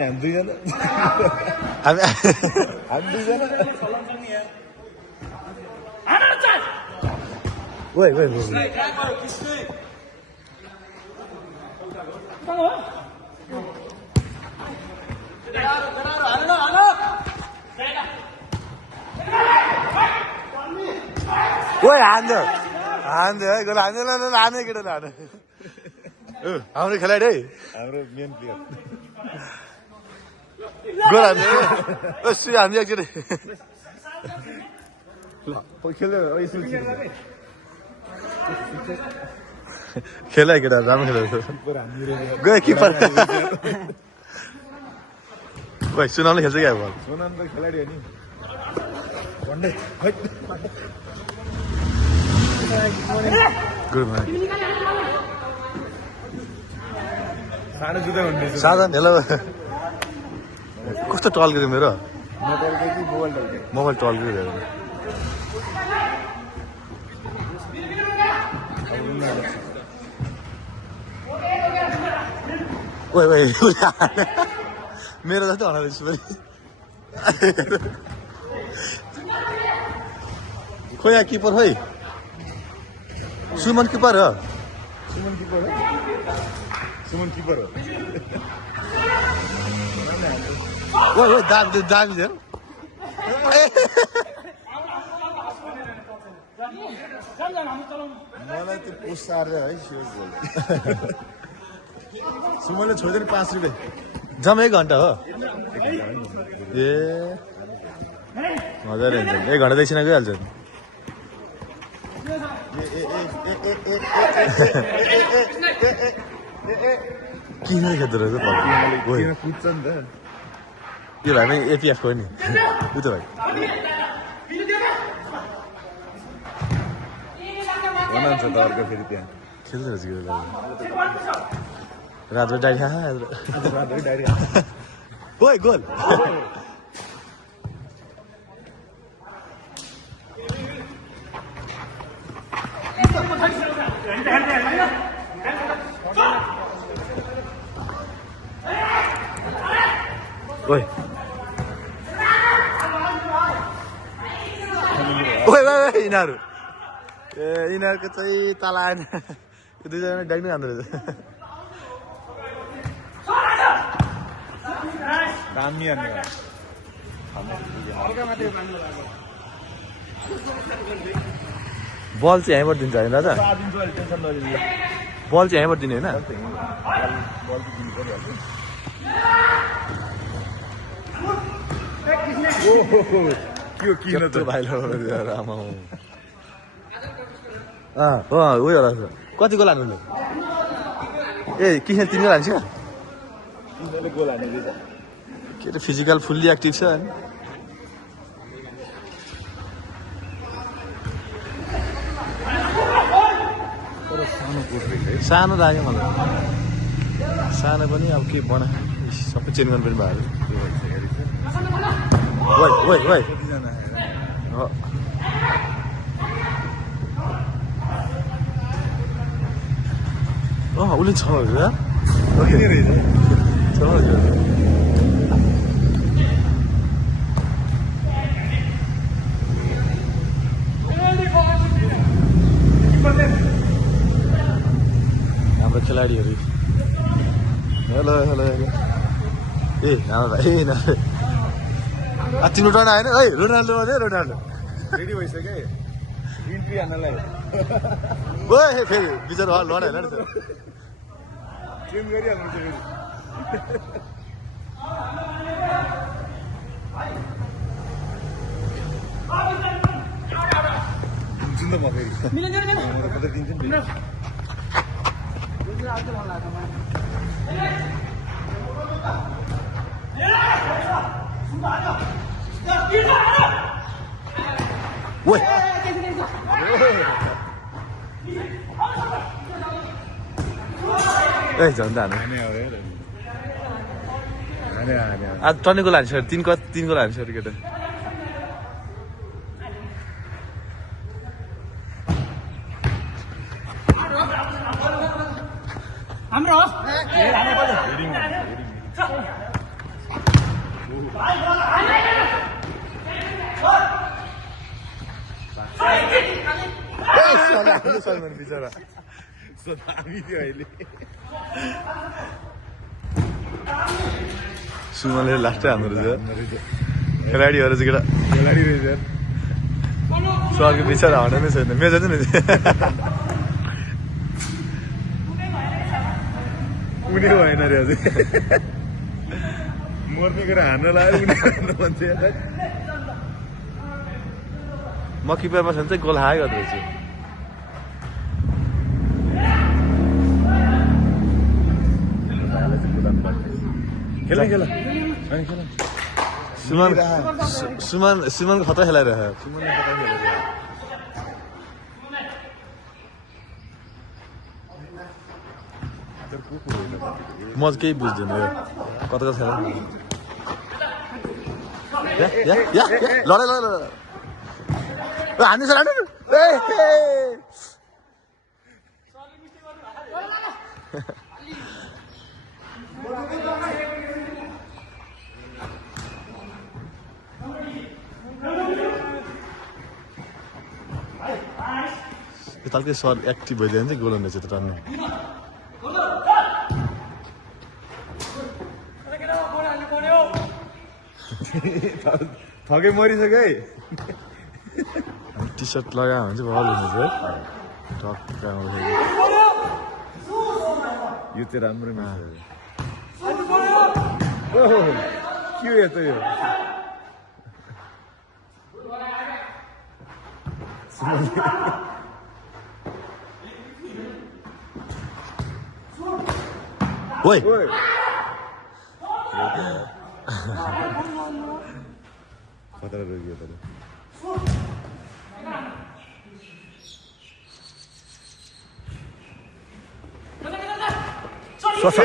नि हामी दुईजना हामी दुईजना ओइ ओइ ओइ हान्द है गोल हान्दै केटा हान्द हाम्रो खेलाडी है हाम्रो मेन प्लेयर गोल हान्दै हामी एकचोटि खेला केटा राम्रो खेलेको गयो किपर भाइ सुनाउनु खेल्छ क्या बल सोनाम त खेलाडी हो नि गुड मर्निङ सानो जुत्ता हुन्थ्यो साधन हेलो कस्तो टल गऱ्यो मेरो मोबाइल टल गऱ्यो ओइ ओइ मेरो जस्तो हराउँदैछ पनि खोइ यहाँ किपर खोइ सुमन किपर हो सुमन किपर हो ओइ ओइ दाबी थियो मलाई त्यो पोस्ट सार्छ है सियोस बोल सुमनले छोडिदिनु 5 रुपियाँ जम्मा 1 घन्टा हो ए मजाले हुन्छ 1 घन्टादेखि गइहाल्छ किन खेद्दो रहेछ कुद्छ नि त यो भाइ एपिएफ हो नि उ त भाइ भन्छ त अर्को फेरि त्यहाँ खेल्दो रहेछ रातो डाइरी ओइ गोल ओइ ओइ यिनीहरू ए यिनीहरूको चाहिँ तल आएन यो दुईजना डाइक नै जाँदो रहेछ दामी बल चाहिँ यहीँबाट दिन्छ होइन दादा बल चाहिँ यहीँबाट दिने होइन किन त भाइलो आमा उयो होला कतिको लानु ए किन 3 लान्छ के अरे फिजिकल फुल्ली एक्टिभ छ होइन सानो लाग्यो मलाई सानो पनि अब के बना सबै चेन्ज गर्नु पनि भयो उसले छ हाम्रो खेलाडीहरू हेलो हेलो हेलो ए हाम्रो भाइ तिम्रो टर्न आएन है रोनाल्डो रेडी भइसक्यो इन्ट्री हान्नलाई ओए फेरि बिचरा लड होइन नि त चेन्ज गरिहाल्नु फेरि दिन्छु नि त म फेरि कता दिन्छु नि ओइ ए झन् त आज टर्नेको लान्छ 3 को लान्छ केटा सलमान बिचरा दामी थियो अहिले सुमनले लास्टै हान्दो रहेछ खेलाडीहरू चाहिँ केटा खेलाडी रहेछ सरको बिचरा हान्नु नै छैन मेरो चाहिँ नि उनी भएन रे अझै मर्ने गरेर हान्न लाग्यो उनी भएन मान्छे म किपरमा छ भने चाहिँ गोल हाई गर्दो रहेछु खेला खेला सुमन खतरा खेलाइरहेको म चाहिँ केही बुझ्दैन यो कता कता खेला लडाइ हान्नु छ हान्नु तालकै सर एक्टिभ भइदियो भने चाहिँ गोल हुँदैछ त टन्ने थकै मरिसक्यो है टी सर्ट लगायो भने चाहिँ बल हुँदैछ है टक्क यो चाहिँ राम्रो म्याच के हो त यो ओइ खतरा रोकियो तर स